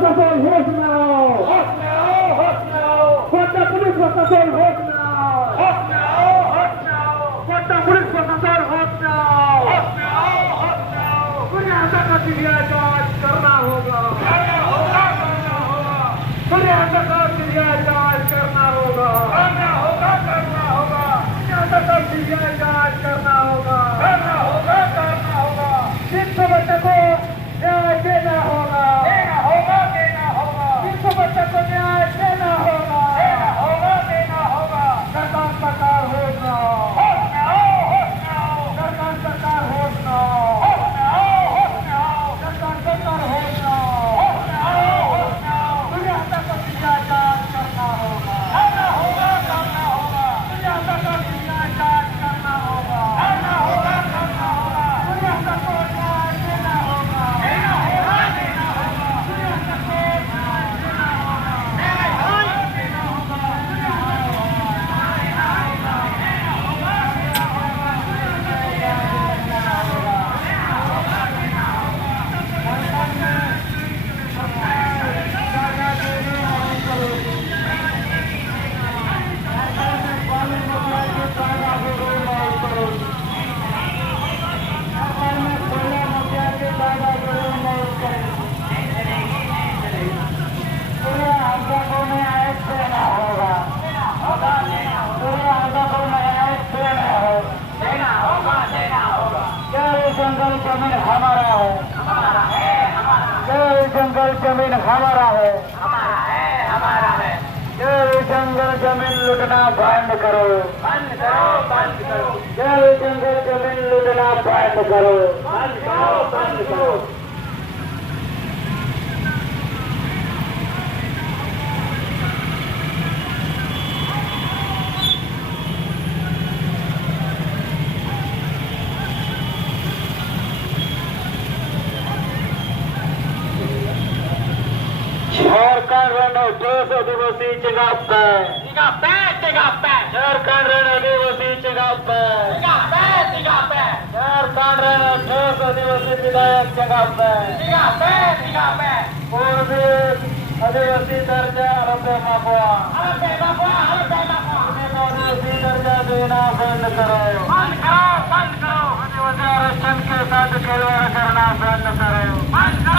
प्रशासन होश में आओ, होश में आओ, होश में आओ, कोटा पुलिस प्रशासन होश में आओ, होश में आओ, होश में आओ, कोटा पुलिस प्रशासन होश में आओ, होश में आओ, होश में आओ, दुनिया का सीबीआई जांच करना होगा, करना होगा, करना होगा, दुनिया का सीबीआई जांच करना होगा, करना होगा, करना होगा, दुनिया का सीबीआई जांच करना होगा, करना होगा, करना होगा, 300 बच्चों को न्याय देना होगा, देना होगा, देना होगा, 300 बच्चों को न्याय देना होगा, देना होगा, देना होगा, सरकार सरकार होश में आओ, होश में आओ, होश में आओ, सरकार सरकार होश में आओ, होश में आओ, होश में आओ, सरकार सरकार होश में आओ, होश में आओ, होश में आओ, दुनिया तक सीबीआई जांच करना होगा, करना होगा, करना होगा, दुनिया तक सीबीआई जांच करना होगा, करना होगा, करना होगा, दुनिया तक को न्याय देना होगा, देना होगा, देना होगा, दुनिया तक को न्याय देना होगा, देना होगा, देना होगा, देना होगा, देना होगा, जय जंगल जमीन हमारा है, हमारा है, हमारा, जय जंगल जमीन हमारा है, हमारा है, हमारा है, जय जंगल जमीन लूटना बंद करो, बंद करो, बंद करो, जय जंगल जमीन लूटना बंद करो, बंद करो, बंद करो, झारखंड रण देश आदिवासी चंगापे, टिका पे, टिका पे, झारखंड रण आदिवासी चंगापे, टिका पे, टिका पे, झारखंड रण देश आदिवासी विधायक चंगापे, टिका पे, टिका पे, पूर्वी आदिवासी दर्जा आरोग्य माफवा, हलते बाबा, हलते बाबा, आदिवासी दर्जा देना बंद करो, बंद करो, बंद करो, आदिवासी आरक्षण के साथ खिलवाड़ करना बंद करो, बंद करो,